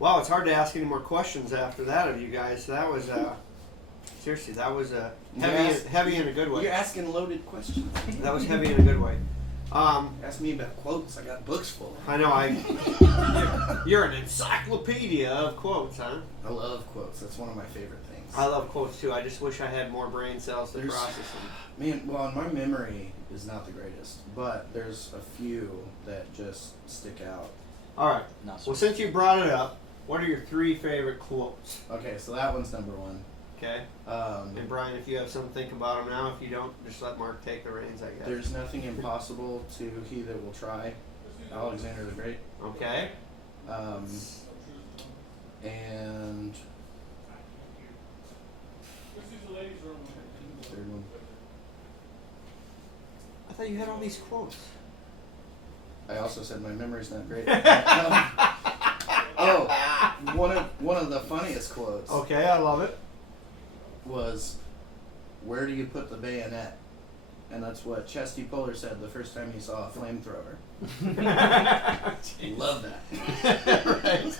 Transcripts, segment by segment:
Wow, it's hard to ask any more questions after that of you guys. That was seriously, that was heavy in a good way. You're asking loaded questions. That was heavy in a good way. Ask me about quotes. I got books full. I know. You're an encyclopedia of quotes, huh? I love quotes. That's one of my favorite things. I love quotes too. I just wish I had more brain cells to process them. Man, well, my memory is not the greatest, but there's a few that just stick out. All right. Well, since you brought it up, what are your 3 favorite quotes? Okay, so that one's number 1. Okay. And Brian, if you have something, think about them now. If you don't, just let Mark take the reins, I guess. There's nothing impossible to he that will try. Alexander the Great. Okay. And third one. I thought you had all these quotes. I also said my memory's not great. One of the funniest quotes. Okay, I love it. Was, "Where do you put the bayonet?" And that's what Chesty Puller said the first time he saw a flamethrower. Love that. Right.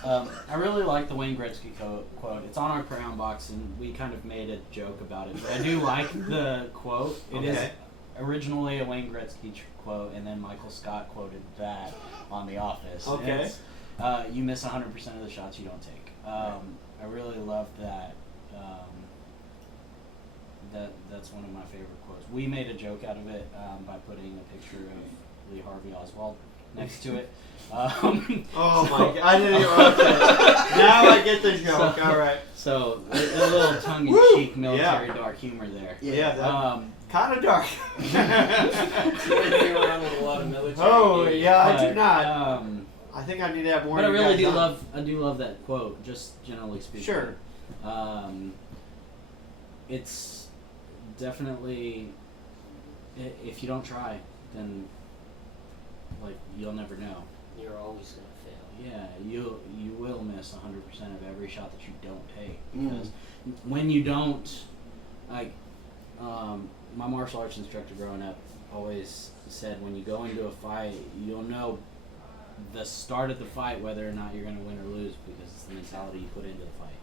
I really like the Wayne Gretzky quote. It's on our crayon box, and we kind of made a joke about it. But I do like the quote. It is originally a Wayne Gretzky quote, and then Michael Scott quoted that on The Office. Okay. You miss 100% of the shots you don't take. I really love that. That's one of my favorite quotes. We made a joke out of it by putting a picture of Lee Harvey Oswald next to it. Oh my God! I didn't even. Okay. Now I get the joke. All right. So a little tongue-in-cheek military dark humor there. Yeah. Kind of dark. You been around with a lot of military. Oh yeah, I do not. I think I need to have more. But I really do love. I do love that quote. Just generally speaking. Sure. It's definitely, if you don't try, then like you'll never know. You're always gonna fail. Yeah, you will miss 100% of every shot that you don't take, because when you don't, like, my martial arts instructor growing up always said, when you go into a fight, you'll know the start of the fight whether or not you're going to win or lose, because it's the mentality you put into the fight.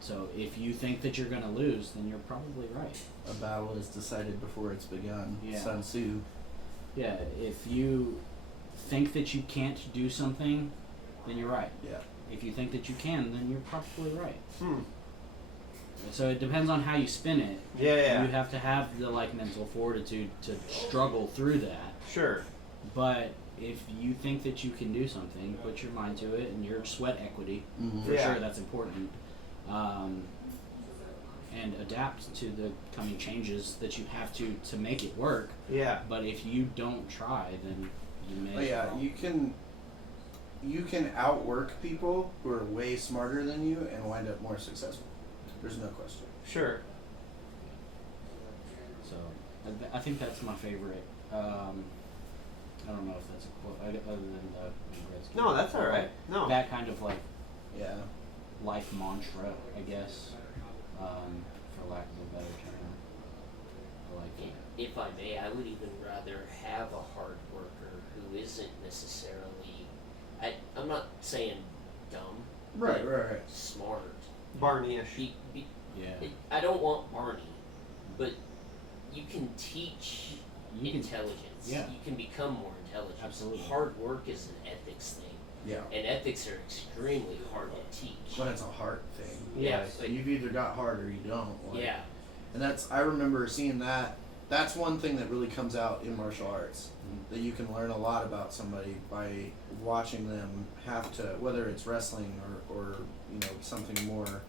So if you think that you're going to lose, then you're probably right. A battle is decided before it's begun. Yeah. Sun Tzu. Yeah, if you think that you can't do something, then you're right. Yeah. If you think that you can, then you're probably right. Hmm. So it depends on how you spin it. Yeah. You have to have the mental fortitude to struggle through that. Sure. But if you think that you can do something, put your mind to it, and your sweat equity, for sure, that's important. And adapt to the coming changes that you have to make it work. Yeah. But if you don't try, then you may. Oh, yeah, you can outwork people who are way smarter than you and wind up more successful. There's no question. Sure. So I think that's my favorite. I don't know if that's a quote other than the Gretzky. No, that's all right. No. That kind of life mantra, I guess, for lack of a better term. I like it. If I may, I would even rather have a hard worker who isn't necessarily, I'm not saying dumb, Right. smart. Barney-ish. I don't want Barney, but you can teach intelligence. Yeah. You can become more intelligent. Absolutely. Hard work is an ethics thing. Yeah. And ethics are extremely hard to teach. But it's a heart thing. Yeah. So you've either got heart or you don't. Yeah. And I remember seeing that. That's one thing that really comes out in martial arts. That you can learn a lot about somebody by watching them have to, whether it's wrestling or something more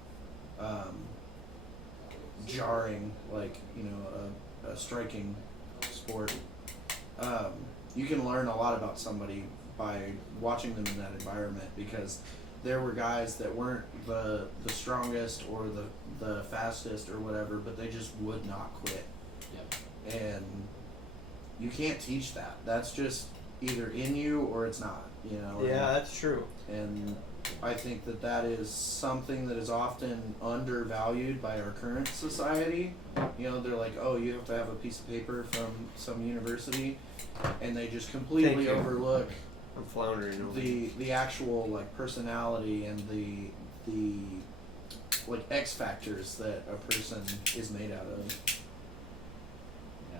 jarring, like a striking sport. You can learn a lot about somebody by watching them in that environment, because there were guys that weren't the strongest or the fastest or whatever, but they just would not quit. Yep. And you can't teach that. That's just either in you or it's not, Yeah, that's true. And I think that is something that is often undervalued by our current society. They're like, oh, you have to have a piece of paper from some university, and they just completely overlook I'm floundering over. the actual like personality and the like X factors that a person is made out of. Yeah.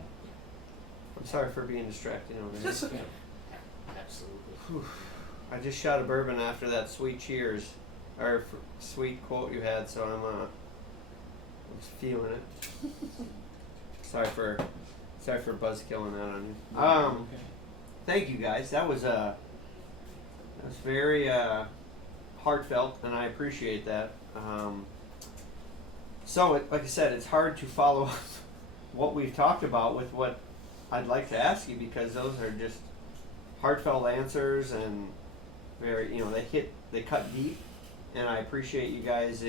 I'm sorry for being distracted over here. That's okay. Absolutely. I just shot a bourbon after that sweet cheers, or sweet quote you had, so I'm feeling it. sorry for buzzkilling that on you. Okay. Thank you guys. That was very heartfelt, and I appreciate that. So, like I said, it's hard to follow up what we've talked about with what I'd like to ask you, because those are just heartfelt answers and very, they cut deep, and I appreciate you guys,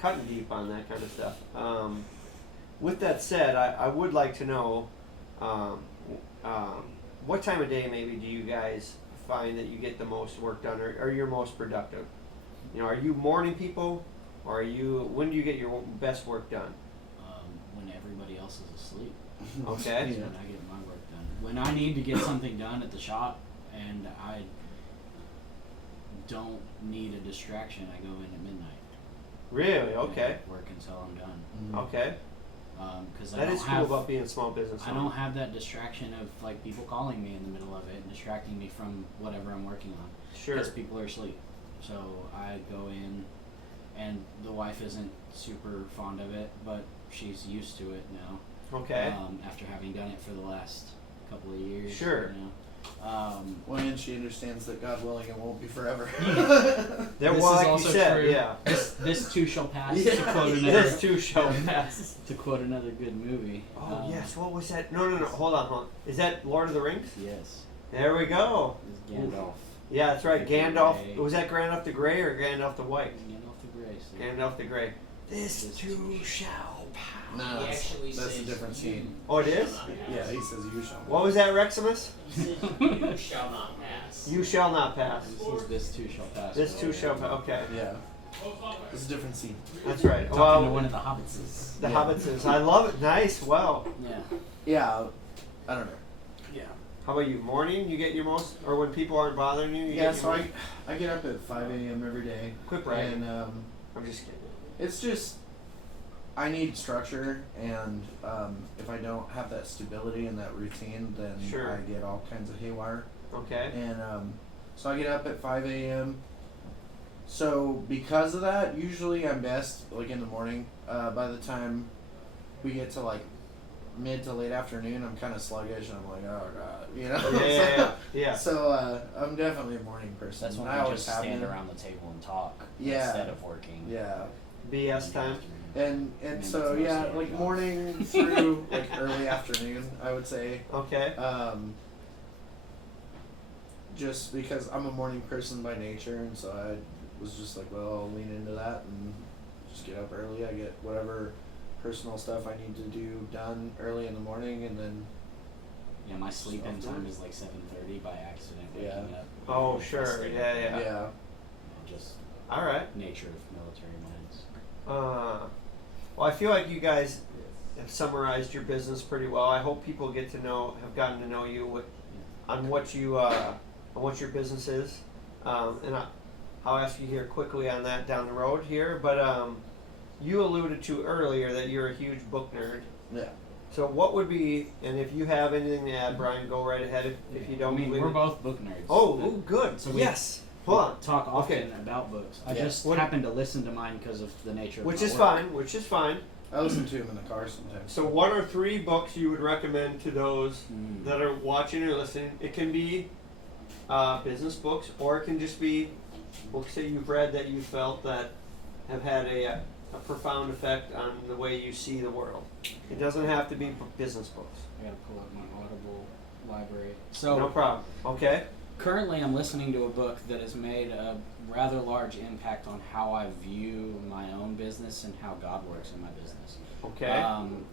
cutting deep on that kind of stuff. With that said, I would like to know, what time of day maybe do you guys find that you get the most work done, or you're most productive? Are you morning people, or when do you get your best work done? When everybody else is asleep. Okay. That's when I get my work done. When I need to get something done at the shop and I don't need a distraction, I go in at midnight. Really? Okay. And work until I'm done. Okay. Because That is cool about being a small business I owner. don't have that distraction of like people calling me in the middle of it and distracting me from whatever I'm working on. Sure. Because people are asleep. So I go in, and the wife isn't super fond of it, but she's used to it now. Okay. After having done it for the last couple of years. Sure. When she understands that, God willing, it won't be forever. That, this well, is like also you said, true. yeah. This too shall pass. Yeah. To quote another. This too shall pass. To quote another good movie. Oh yes, what was that? No, hold on. Is that Lord of the Rings? Yes. There we go. It's Gandalf. Yeah, that's right. The Gandalf. Grey. Was that Gandalf the Grey or Gandalf the White? Gandalf the Grey. So Gandalf the Grey. This This too too shall pass. No, He actually that's a says different scene. Oh, it is? Yeah, he says you shall. What was that, Reximus? He says, "You shall not pass." You shall not pass. This too shall pass. This too shall pass. Okay, Yeah, it's a different scene. that's right. Talking Well, to one of the hobbits. the Yeah. Hobbits is. I love it. Nice. Well, Yeah. Yeah, I don't know. Yeah. how about you? Morning? You get your most, or when people aren't bothering you? You Yeah, get so your morning? I get up at 5 a.m. every day. Quit bragging. And I'm just kidding. it's just, I need structure, and if I don't have that stability and that routine, then Sure. I get all kinds of haywire. Okay. And so I get up at 5 a.m. So because of that, usually I'm best like in the morning. By the time we get to like mid to late afternoon, I'm kind of sluggish, and I'm like, oh god, Yeah. So I'm definitely a morning person. That's when I we always just have stand been. around the table and talk Yeah. instead of working. Yeah. BS time. And And so it's yeah, mostly like our morning through like early afternoon, I would say. Okay. Just because I'm a morning person by nature, and so I was just like, well, I'll lean into that and just get up early. I get whatever personal stuff I need to do done early in the morning, and then Yeah, my sleep in Software. time is like 7:30 by accident waking Yeah. up. Oh, sure. Yeah. yeah. Just All right. nature of military minds. Well, I feel like you guys have summarized your business pretty well. I hope people have gotten to know you on what your business is, and I'll ask you here quickly on that down the road here. But you alluded to earlier that you're a huge book nerd. Yeah. So what would be, and if you have anything to add, Brian, go right ahead. If you don't, I mean, we we're would- both book nerds. Oh, but ooh, good. So we- yes. Hold on. talk often Okay. about books. I Yeah. just What- happen to listen to mine because of the nature of Which my is work. fine. Which is fine. I listen to him in the car sometimes. So, one or three books you would recommend to those Mm. that are watching or listening? It can be business books, or it can just be books that you've read that you felt that have had a profound effect on the way you see the world. It doesn't have to be business books. I gotta pull up my Audible library. So No problem. Okay. currently, I'm listening to a book that has made a rather large impact on how I view my own business and how God works in my business. Okay.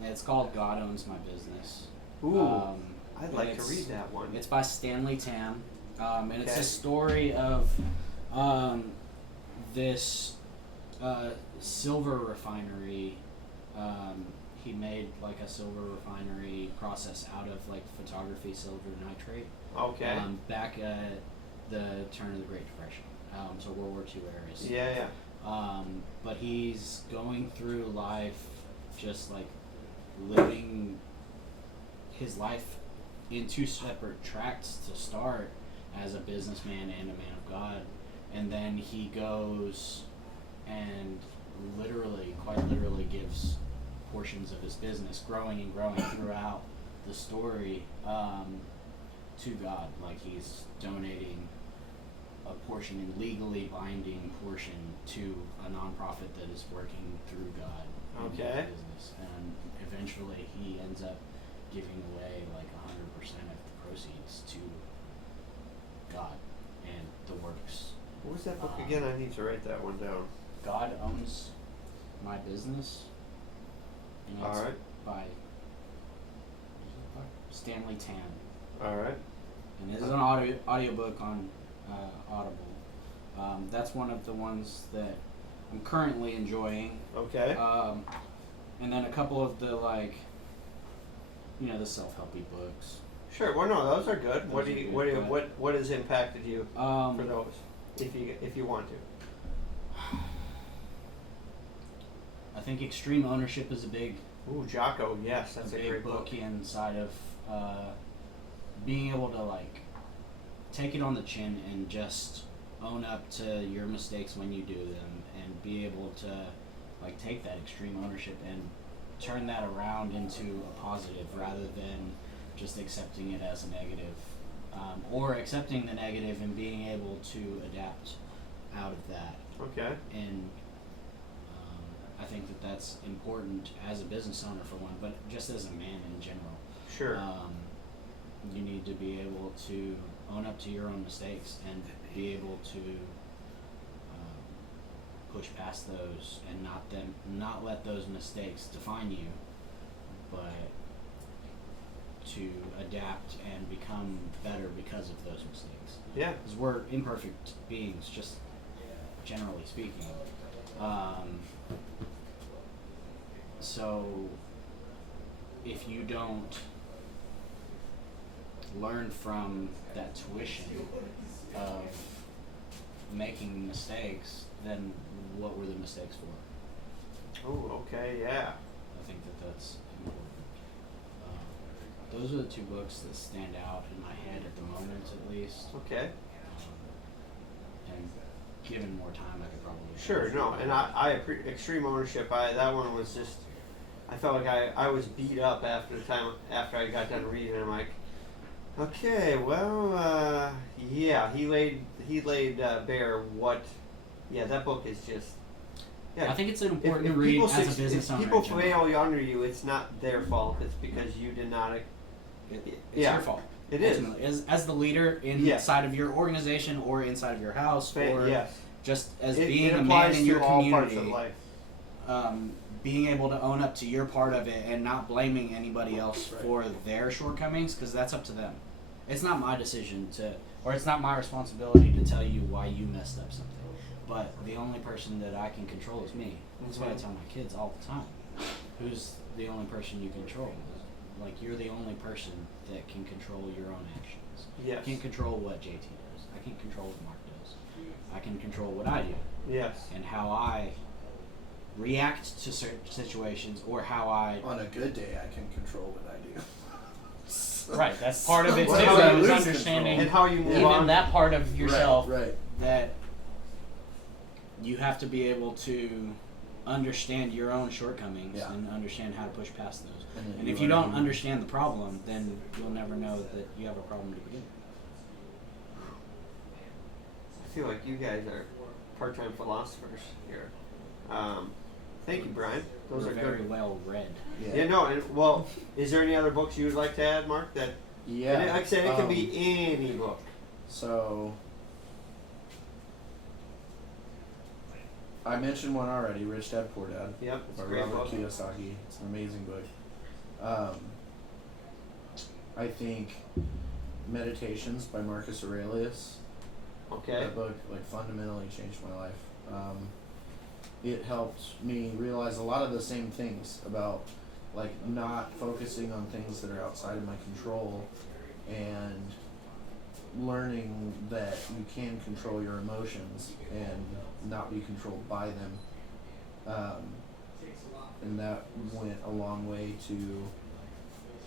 It's called God Owns My Business. Ooh, I'd and like to it's- read that one. It's by Stanley Tam, and it's Okay. a story of this silver refinery. He made like a silver refinery process out of like photography silver nitrate. Okay. Back the turn of the Great Depression. So World War II era is. Yeah. But he's going through life just like living his life in two separate tracks to start as a businessman and a man of God. And then he goes and quite literally gives portions of his business growing and growing throughout the story to God. Like he's donating a portion and legally binding portion to a nonprofit that is working through God in Okay. his business, and eventually he ends up giving away like 100% of the proceeds to God and the works. What was that book again? I need to write that one down. God Owns My Business. And All it's right. by Stanley Tan. All right. And this is an audiobook on Audible. That's one of the ones that I'm currently enjoying. Okay. And then a couple of the the self-helpy books. Sure. Well, no, those are good. Those are good, What has impacted you for those, if you want to? I think Extreme Ownership is a big Ooh, Jocko. Yes, that's a big great book book. inside of being able to take it on the chin and just own up to your mistakes when you do them, and be able to take that extreme ownership and turn that around into a positive rather than just accepting it as a negative, or accepting the negative and being able to adapt out of that. Okay. And I think that that's important as a business owner for one, but just as a man in general. Sure. You need to be able to own up to your own mistakes and be able to push past those and not let those mistakes define you, but to adapt and become better because of those mistakes. Yeah. Because we're imperfect beings, just generally speaking. So if you don't learn from that tuition of making mistakes, then what were the mistakes for? Oh, okay. Yeah. I think that that's important. Those are the two books that stand out in my head at the moment, at least. Okay. And given more time, I could probably. Sure. No, and I Extreme Ownership. That one was just. I felt like I was beat up after I got done reading. I'm like, okay, well, yeah, he laid bare what. Yeah, that book is just. Yeah. I think it's an important if read people as a business if owner. people in general. fail under you, it's not their fault. It's because you did not. It's yeah, your fault. It is. Ultimately. As the leader inside of your organization or inside of your house, or yes. just as It being a applies man in your to all parts community, of life. being able to own up to your part of it and not blaming anybody else for their shortcomings, because that's up to them. It's not my decision or it's not my responsibility to tell you why you messed up something. But the only person that I can control is me. That's what I tell my kids all the time. Who's the only person you control? You're the only person that can control your own actions. Yes. I can't control what JT does. I can't control what Mark does. I can control what I do. Yes. And how I react to certain situations, or how I. On a good day, I can control what I do. Right, that's part of it too. Well, how I you was lose understanding And how you move even on. that part of yourself, Right. that you have to be able to understand your own shortcomings and understand how to push past those. And if you don't understand the problem, then you'll never know that you have a problem to begin with. I feel like you guys are part-time philosophers here. Thank you, Brian. Those We're are very good. well read. Yeah, no, and well, is there any other books you would like to add, Mark? That Yeah. and like I said, it can be any book. So, I mentioned one already, Rich Dad Poor Dad. Yep, it's by a great Robert book. Kiyosaki. It's an amazing book. I think Meditations by Marcus Aurelius. Okay. That book fundamentally changed my life. It helped me realize a lot of the same things about not focusing on things that are outside of my control, and learning that you can control your emotions and not be controlled by them. And that went a long way to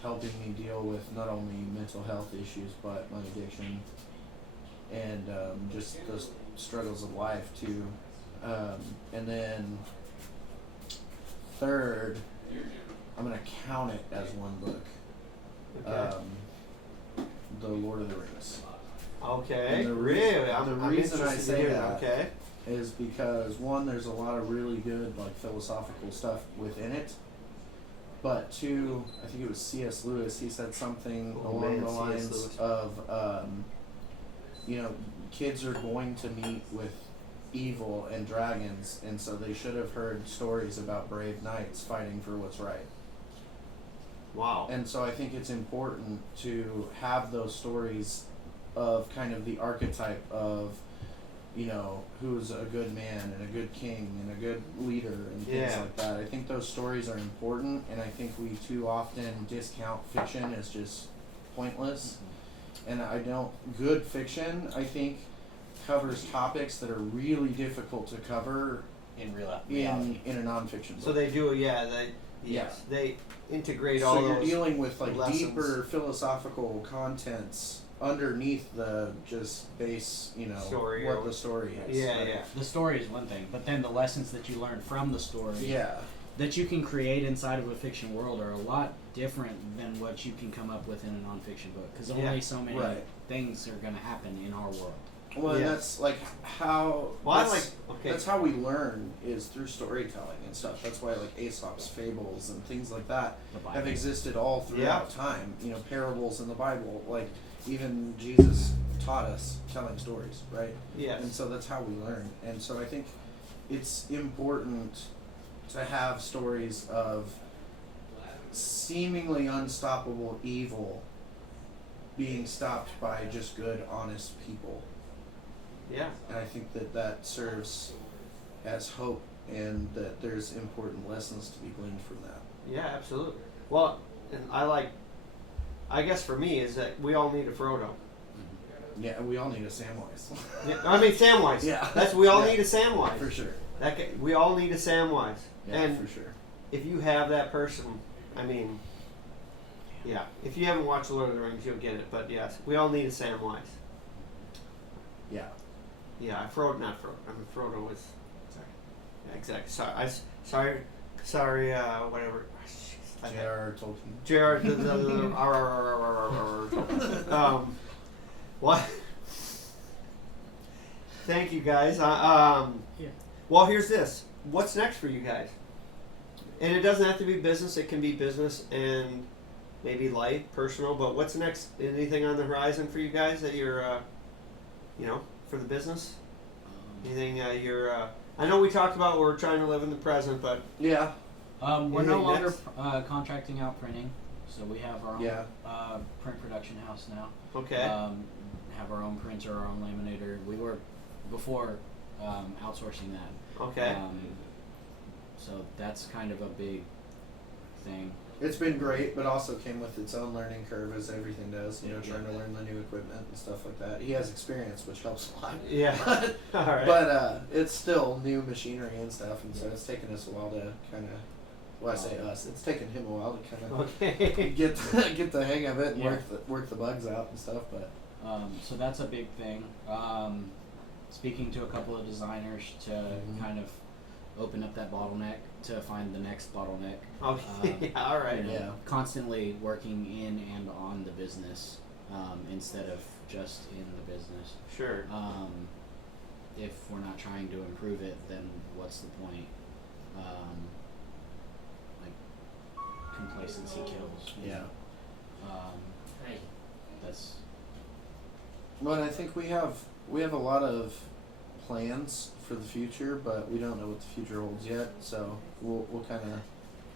helping me deal with not only mental health issues but my addiction and just those struggles of life too. And then third, I'm gonna count it as one book. Okay. The Lord of the Rings. Okay. And the Really? the reason I interested to say hear that Okay. is because one, there's a lot of really good like philosophical stuff within it. But two, I think it was C.S. Lewis. He said something Oh, along man, the C.S. lines Lewis. of, kids are going to meet with evil and dragons, and so they should have heard stories about brave knights fighting for what's right. Wow. And so I think it's important to have those stories of kind of the archetype of, who's a good man and a good king and a good leader and things Yeah. like that. I think those stories are important, and I think we too often discount fiction as just pointless. And good fiction, I think, covers topics that are really difficult to cover In reality. in a nonfiction book. So they do, yeah. They integrate all So you're those. dealing with like lessons. deeper philosophical contents underneath the just base, Story what or- the story is. Yeah, right? yeah. The story is one thing, but then the lessons that you learn from the story Yeah. that you can create inside of a fiction world are a lot different than what you can come up with in a nonfiction book, because Yeah. only so many Right. things are going to happen in our world. Well, Yeah. that's like how. Well, I that's, okay. that's how we learn is through storytelling and stuff. That's why like Aesop's fables and things like that The Bible. have existed all throughout Yeah. time. Parables in the Bible, like even Jesus taught us telling stories, right? Yes. And so that's how we learn. And so I think it's important to have stories of seemingly unstoppable evil being stopped by just good, honest people. Yeah. And I think that serves as hope, and that there's important lessons to be gleaned from that. Yeah, absolutely. Well, and I guess for me is that we all need a Frodo. Yeah, we all need a Samwise. Yeah, I mean Samwise. Yeah. We all Yeah. need a Samwise. For sure. We all need a Samwise. Yeah, and for sure. if you have that person, I mean, yeah. If you haven't watched Lord of the Rings, you'll get it. But yes, we all need a Samwise. Yeah. Yeah, Frodo, not Frodo. I mean, Frodo was. Sorry. Yeah, exactly. Sorry. Whatever. Jeez, J.R. Tolkien. J.R. What? Thank you guys. Yeah. Well, here's this. What's next for you guys? And it doesn't have to be business. It can be business and maybe life, personal. But what's next? Anything on the horizon for you guys that you're, for the business? Anything I know we talked about we're trying to live in the present, but Yeah. We're Anything no longer next? contracting out printing, so we have our own Yeah. print production house now. okay. Have our own printer, our own laminator. We were before outsourcing that. Okay. So that's kind of a big thing. It's been great, but also came with its own learning curve, as everything does. Yeah. Trying to learn the new equipment and stuff like that. He has experience, which helps a lot. Yeah. All right. But it's still new machinery and stuff, and so it's taken us a while to kind of. Well, I say us. It's taken him a while to kind of okay. get the hang of it and Yeah. work the bugs out and stuff. But So that's a big thing. Speaking to a couple of designers to Mhm. kind of open up that bottleneck to find the next bottleneck. Okay. Yeah, all right. Yeah. Constantly working in and on the business instead of just in the business. Sure. If we're not trying to improve it, then what's the point? Complacency kills. yeah. Right. That's Well, I think we have a lot of plans for the future, but we don't know what the future holds yet. So we'll kind of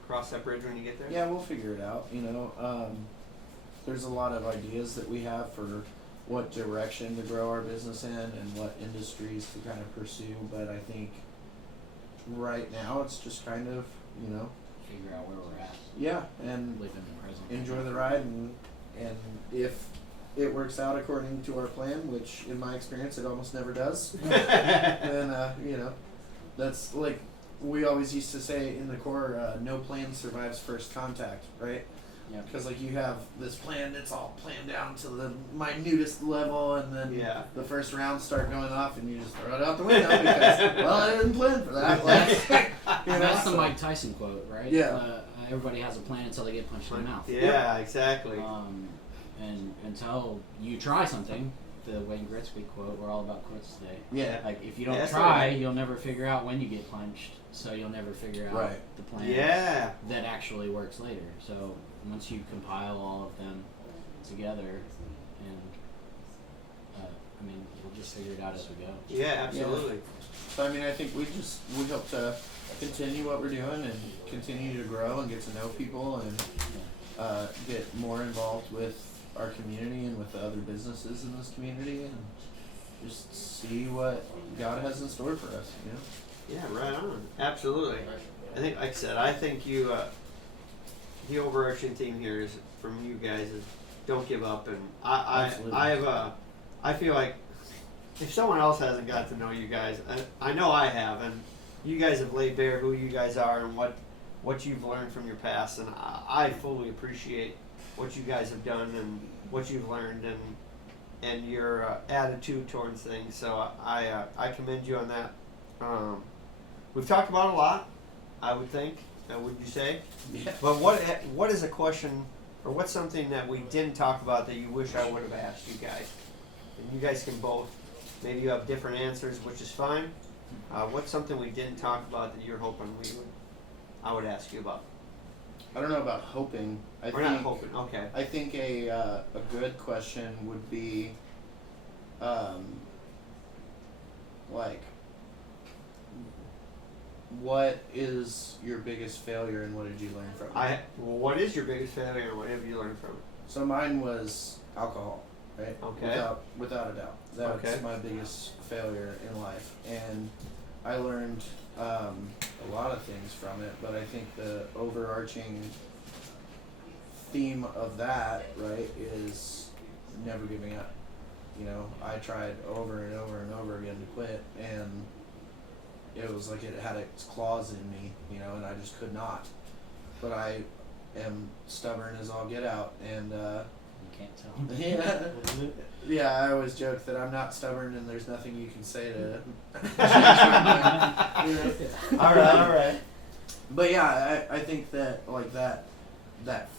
Cross that bridge when you get there. yeah, we'll figure it out. There's a lot of ideas that we have for what direction to grow our business in and what industries to kind of pursue. But I think right now it's just kind of figure out where we're at, yeah, and live in the present. enjoy the ride, and if it works out according to our plan, which in my experience it almost never does, then that's like we always used to say in the Corps, no plan survives first contact, right? Yeah. Because like you have this plan that's all planned down to the minutest level, and then the first rounds start going off, and you just throw it out the window because well, I didn't plan for that. Like, That's the Mike Tyson quote, right? Yeah. Everybody has a plan until they get punched in the mouth. Yeah, exactly. And until you try something, the Wayne Gretzky quote, "We're all about quits today." Yeah. Like if you don't that's try, right. you'll never figure out when you get punched. So you'll never figure out Right. the plan Yeah. that actually works later. So once you compile all of them together, and we'll just figure it out as we go. Yeah, absolutely. So I mean, I think we hope to continue what we're doing and continue to grow and get to know people and get more involved with our community and with the other businesses in this community and just see what God has in store for us. Yeah, right on. Absolutely. I think, like I said, I think you, the overarching theme here is from you guys is don't give up, and I feel like if someone else hasn't got to know you guys, I know I have, and you guys have laid bare who you guys are and what you've learned from your past, and I fully appreciate what you guys have done and what you've learned and your attitude towards things. So I commend you on that. We've talked about a lot, I would think. Would you say? Yeah. But what is a question, or what's something that we didn't talk about that you wish I would have asked you guys? And you guys can both, maybe you have different answers, which is fine. What's something we didn't talk about that you're hoping I would ask you about? I don't know about hoping. We're not hoping. Okay. I think a good question would be, like, what is your biggest failure and what did you learn from it? What is your biggest failure and what have you learned from it? So mine was alcohol, right? Okay. Without a doubt. That's Okay. my biggest failure in life. And I learned a lot of things from it, but I think the overarching theme of that, right, is never giving up. You know, I tried over and over and over again to quit, and it was like it had its claws in me, you know, and I just could not. But I am stubborn as all get out, and You can't tell. yeah, I always joke that I'm not stubborn, and there's nothing you can say to. You know? All right. But yeah, I think that like that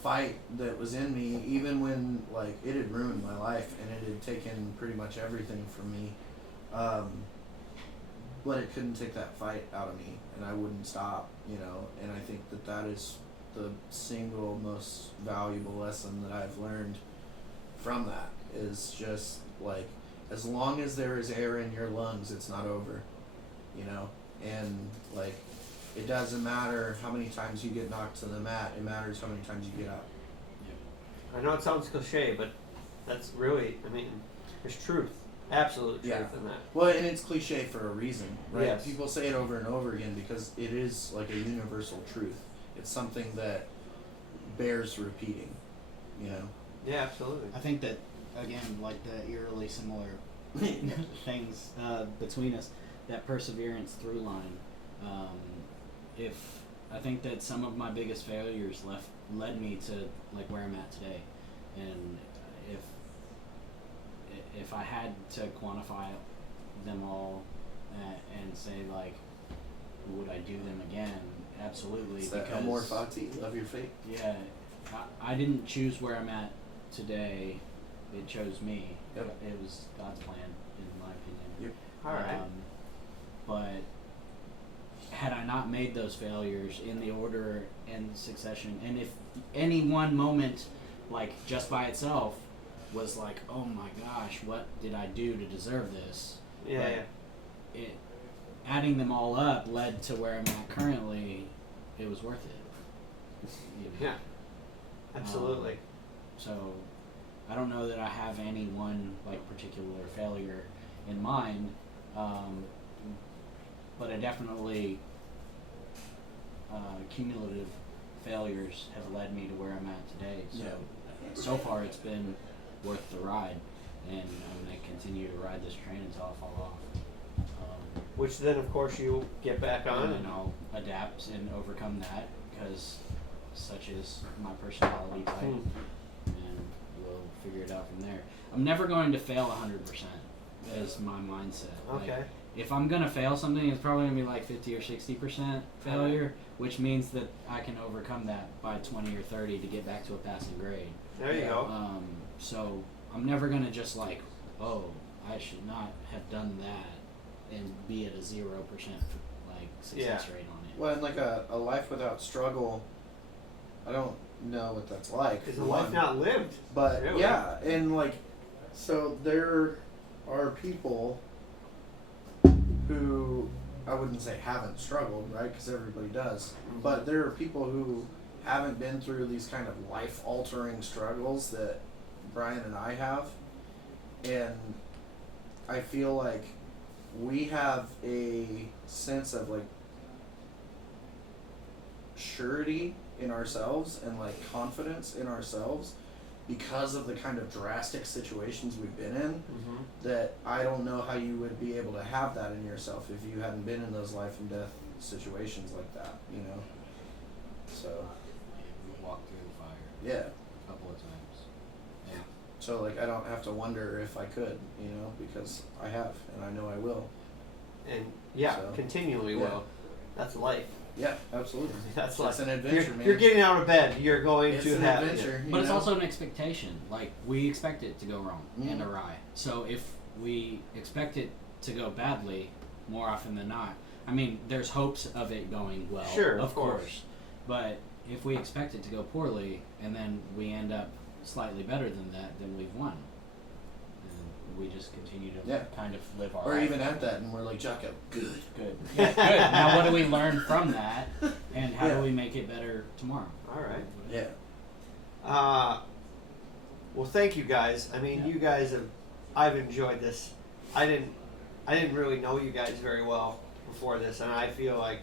fight that was in me, even when like it had ruined my life and it had taken pretty much everything from me, but it couldn't take that fight out of me, and I wouldn't stop, you know. And I think that is the single most valuable lesson that I've learned from that is just like as long as there is air in your lungs, it's not over, you know. And like it doesn't matter how many times you get knocked to the mat, it matters how many times you get up. I know it sounds cliche, but that's really, there's truth, absolute truth in that. Well, and it's cliche for a reason, right? Yes. People say it over and over again because it is like a universal truth. It's something that bears repeating, you know. Yeah, absolutely. I think that, again, like the eerily similar things between us, that perseverance through line. If I think that some of my biggest failures led me to like where I'm at today, and if I had to quantify them all and say like, would I do them again? Absolutely. It's that because amor fati, love your fate. yeah, I didn't choose where I'm at today. It chose me. Yep. It was God's plan, in my opinion. Yep. All right. But had I not made those failures in the order and succession, and if any one moment, like just by itself, was like, oh my gosh, what did I do to deserve this? Yeah. It adding them all up led to where I'm at currently. It was worth it. You know? Yeah. Absolutely. So I don't know that I have any one like particular failure in mind, but I definitely cumulative failures have led me to where I'm at today. So so far it's been worth the ride, and I'm gonna continue to ride this train until I fall off. Which then, of course, you get back on. And then I'll adapt and overcome that because such is my personality type, and we'll figure it out from there. I'm never going to fail 100%. Is my mindset. Okay. Like, if I'm gonna fail something, it's probably gonna be like 50 or 60% failure, which means that I can overcome that by 20 or 30 to get back to a passing grade. There you go. So I'm never gonna just like, oh, I should not have done that, and be at a 0% like success rate on it. Well, and like a life without struggle, I don't know what that's like. Is a life not lived? But really? yeah, and like, so there are people who I wouldn't say haven't struggled, right? Because everybody does. Mhm. But there are people who haven't been through these kind of life-altering struggles that Brian and I have, and I feel like we have a sense of like surety in ourselves and like confidence in ourselves because of the kind of drastic situations we've been in, Mm-hmm. that I don't know how you would be able to have that in yourself if you hadn't been in those life and death situations like that, you know? So, We walked through the fire yeah. a couple of times. Yeah. So like I don't have to wonder if I could, you know, because I have and I know I will. And yeah, So, continually yeah. will. That's life. Yeah, absolutely. That's It's life. an adventure, man. You're getting out of bed. You're going It's to an have adventure. But you it's know? also an expectation. Like, we expect it to go wrong and Mhm. awry. So if we expect it to go badly, more often than not, I mean, there's hopes of it going well. Sure, of of course. But if we expect it to go poorly and then we end up slightly better than that, then we've won. And we just continue to Yeah. kind of live our Or life. even at that, and we're like, Jocko, good. Good. Yeah, good. Now, what do we learn from that, and how Yeah. do we make it better tomorrow? All right. Yeah. Well, thank you guys. I mean, Yeah. you guys have. I've enjoyed this. I didn't really know you guys very well before this, and I feel like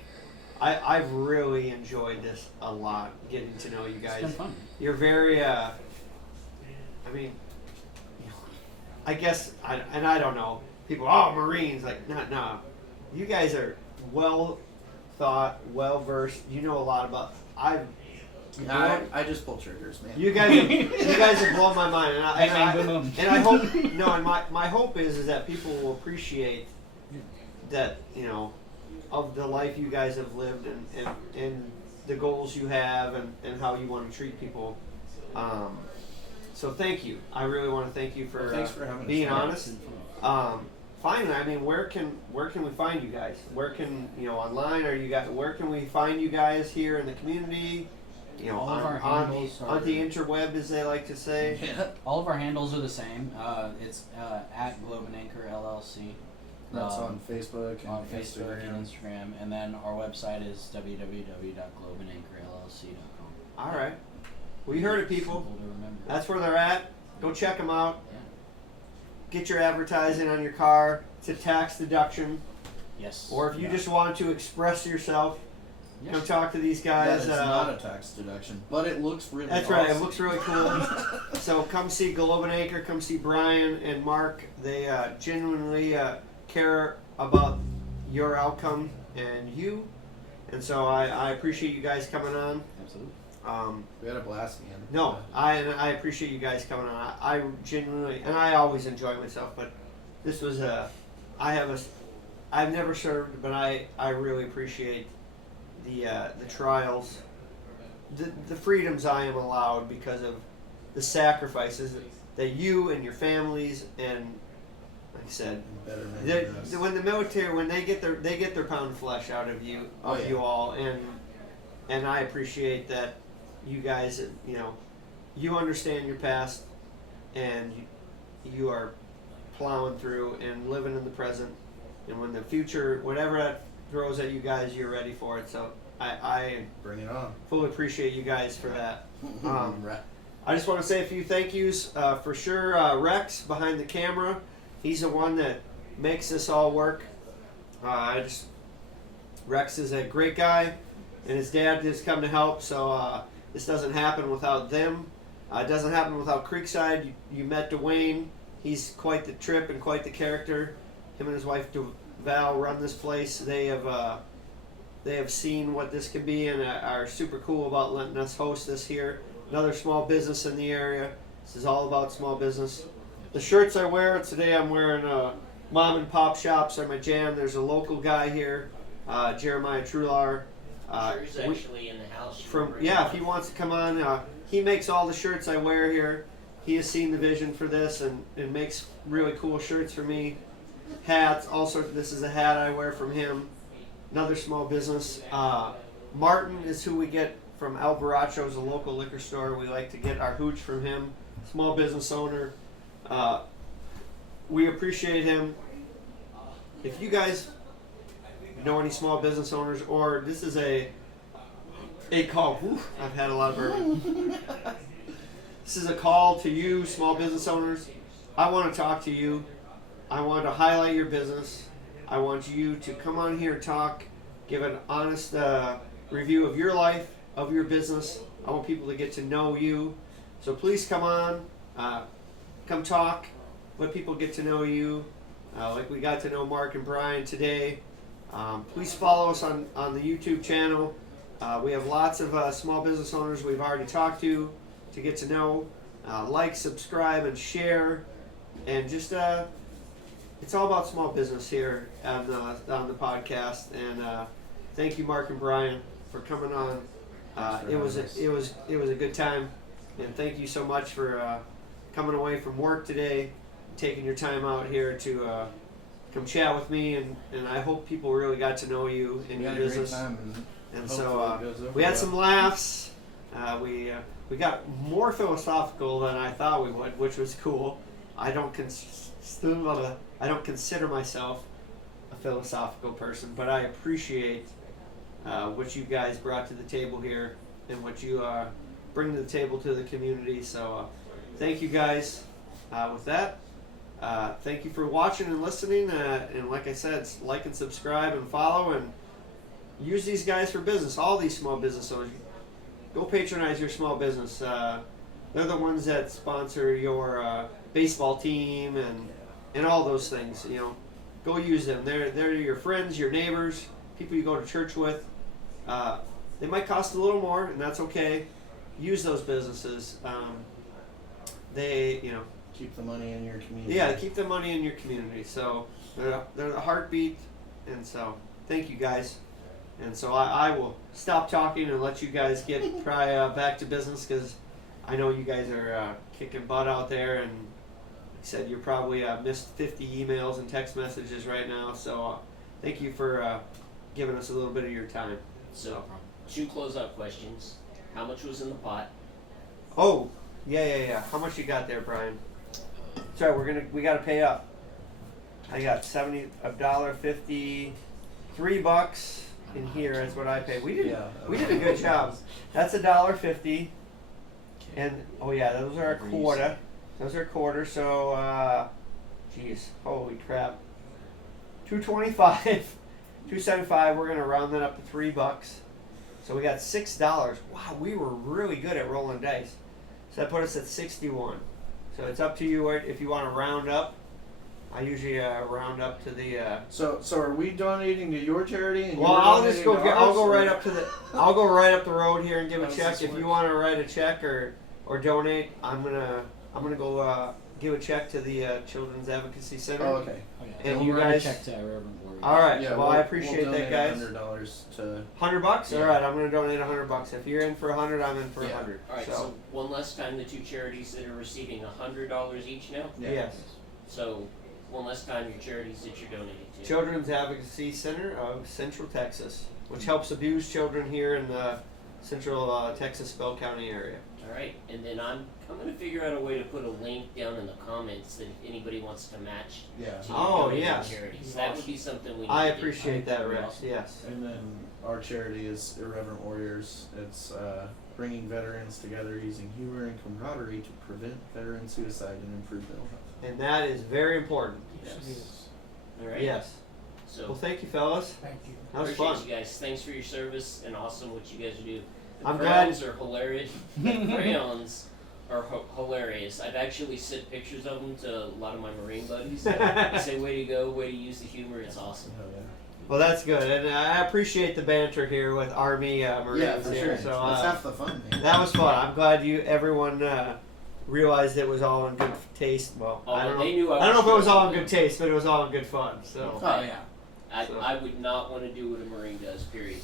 I've really enjoyed this a lot. Getting to know you guys. It's been fun. You're very. I mean, I guess I don't know. People, oh, Marines, like, no. You guys are well thought, well versed. You know a lot about. I just pull triggers, man. You guys have blown my mind, Bang, bang, boom, boom. and I hope and my hope is that people will appreciate that, you know, of the life you guys have lived and the goals you have and how you want to treat people. So thank you. I really want to thank you for, Well, thanks for having us. being Yeah, honest. Finally, I mean, where can we find you guys? Where can, you know, online? Where can we find you guys here in the community? You know, All of our on handles on the are- interweb, as they like to say. Yeah. All of our handles are the same. It's at Globe and Anchor LLC. That's on Facebook and on Facebook Instagram. and Instagram, and then our website is www.globeandanchorllc.com. All right. Well, you heard it, people. Simple to remember. That's where they're at. Go check them out. Yeah. Get your advertising on your car. It's a tax deduction. Yes. Or if you Yeah. just want to express yourself, Yeah. come talk to these That guys. is not a tax deduction, but it looks really That's awesome. right. It looks really cool. So come see Globe and Anchor. Come see Brian and Mark. They genuinely care about your outcome and you. And so I appreciate you guys coming on. Absolutely. We had a blast, man. No, I appreciate you guys coming on. I genuinely, and I always enjoy myself, but this was I've never served, but I really appreciate the trials, the freedoms I am allowed because of the sacrifices that you and your families and, like I said, Better man the- than us. when the military, when they get their pound of flesh out of you, Oh, of yeah. you all, and I appreciate that you guys, you know, you understand your past, and you are plowing through and living in the present, and when the future, whatever that throws at you guys, you're ready for it. So I Bring it on. fully appreciate you guys for that. Right. I just want to say a few thank yous. For sure, Rex behind the camera. He's the one that makes this all work. Rex is a great guy, and his dad has come to help, so this doesn't happen without them. It doesn't happen without Creekside. You met Dwayne. He's quite the trip and quite the character. Him and his wife Val run this place. They have seen what this can be and are super cool about letting us host this here. Another small business in the area. This is all about small business. The shirts I wear today, I'm wearing Mom and Pop Shops are my jam. There's a local guy here, Jeremiah Trular. Sure he's actually in the house. If he wants to come on, he makes all the shirts I wear here. He has seen the vision for this and makes really cool shirts for me. Hats, also this is a hat I wear from him. Another small business. Martin is who we get from Alvaracho's, a local liquor store. We like to get our hooch from him. Small business owner. We appreciate him. If you guys know any small business owners, or this is a call. Whew, I've had a lot of bourbon. This is a call to you, small business owners. I want to talk to you. I want to highlight your business. I want you to come on here and talk, give an honest review of your life, of your business. I want people to get to know you. So please come on, come talk, let people get to know you, like we got to know Mark and Brian today. Please follow us on the YouTube channel. We have lots of small business owners we've already talked to get to know. Like, subscribe, and share. And just, it's all about small business here on the podcast. And thank you, Mark and Brian, for coming on. It was a good time. And thank you so much for coming away from work today, taking your time out here to come chat with me, and I hope people really got to know you and your business. And so we had some laughs. We got more philosophical than I thought we would, which was cool. I don't consider myself a philosophical person, but I appreciate what you guys brought to the table here and what you bring to the table to the community. So thank you guys. With that, thank you for watching and listening. And like I said, like and subscribe and follow and use these guys for business. All these small business owners, go patronize your small business. They're the ones that sponsor your baseball team and all those things. You know, go use them. They're your friends, your neighbors, people you go to church with. They might cost a little more, and that's okay. Use those businesses. Keep the money in your community. Yeah, keep the money in your community. So they're the heartbeat, and so thank you guys. And so I will stop talking and let you guys get back to business, because I know you guys are kicking butt out there, and like I said, you're probably missed 50 emails and text messages right now. So thank you for giving us a little bit of your time. So 2 closeout questions. How much was in the pot? Oh, yeah. How much you got there, Brian? Sorry, we gotta pay up. I got $1.50, $3 in here. That's what I paid. We did a good job. That's $1.50, and those are a quarter. Those are a quarter. So, holy crap, $2.25, $2.75. We're gonna round that up to $3. So we got $6. Wow, we were really good at rolling dice. So that put us at 61. So it's up to you if you want to round up. I usually round up to the. So are we donating to your charity? And I'll just go. I'll go right up to the. I'll go right up the road here and give a check. If you want to write a check or donate, I'm gonna go give a check to the Children's Advocacy Center. Oh, okay. And we'll you write guys. a check to Reverend Warrior. All right. Yeah, I appreciate that, guys. $100 to. $100. Yeah. All right. I'm gonna donate $100. If you're in for 100, I'm in for 100. All right. So one last time, the 2 charities that are receiving $100 each now. Yeah. Yes. So one last time, your charities that you're donating to. Children's Advocacy Center of Central Texas, which helps abused children here in the Central Texas Bell County area. All right, and then I'm going to figure out a way to put a link down in the comments that if anybody wants to match Yeah. to your Oh, donating yes. charities. That would be something we need I to do. appreciate that, Rex. Yes. And then our charity is Irreverent Warriors. It's bringing veterans together using humor and camaraderie to prevent veteran suicide and improve mental health. And that is very important. Yes. All right. Yes. So Well, thank you, fellas. Thank you. That was appreciate fun. you guys. Thanks for your service and awesome what you guys do. The I'm crayons glad- are hilarious. The crayons are hilarious. I've actually sent pictures of them to a lot of my Marine buddies. They say, "Way to go! Way to use the humor. It's awesome." Oh, yeah. Well, that's good, and I appreciate the banter here with Army Marines Yeah, for here. sure. So That's half the fun, man. that was fun. I'm glad everyone realized it was all in good taste. Well, I don't know. They knew I don't know if it was all in good taste, but it was all in good fun. So. Oh, yeah. I would not want to do what a Marine does. Period.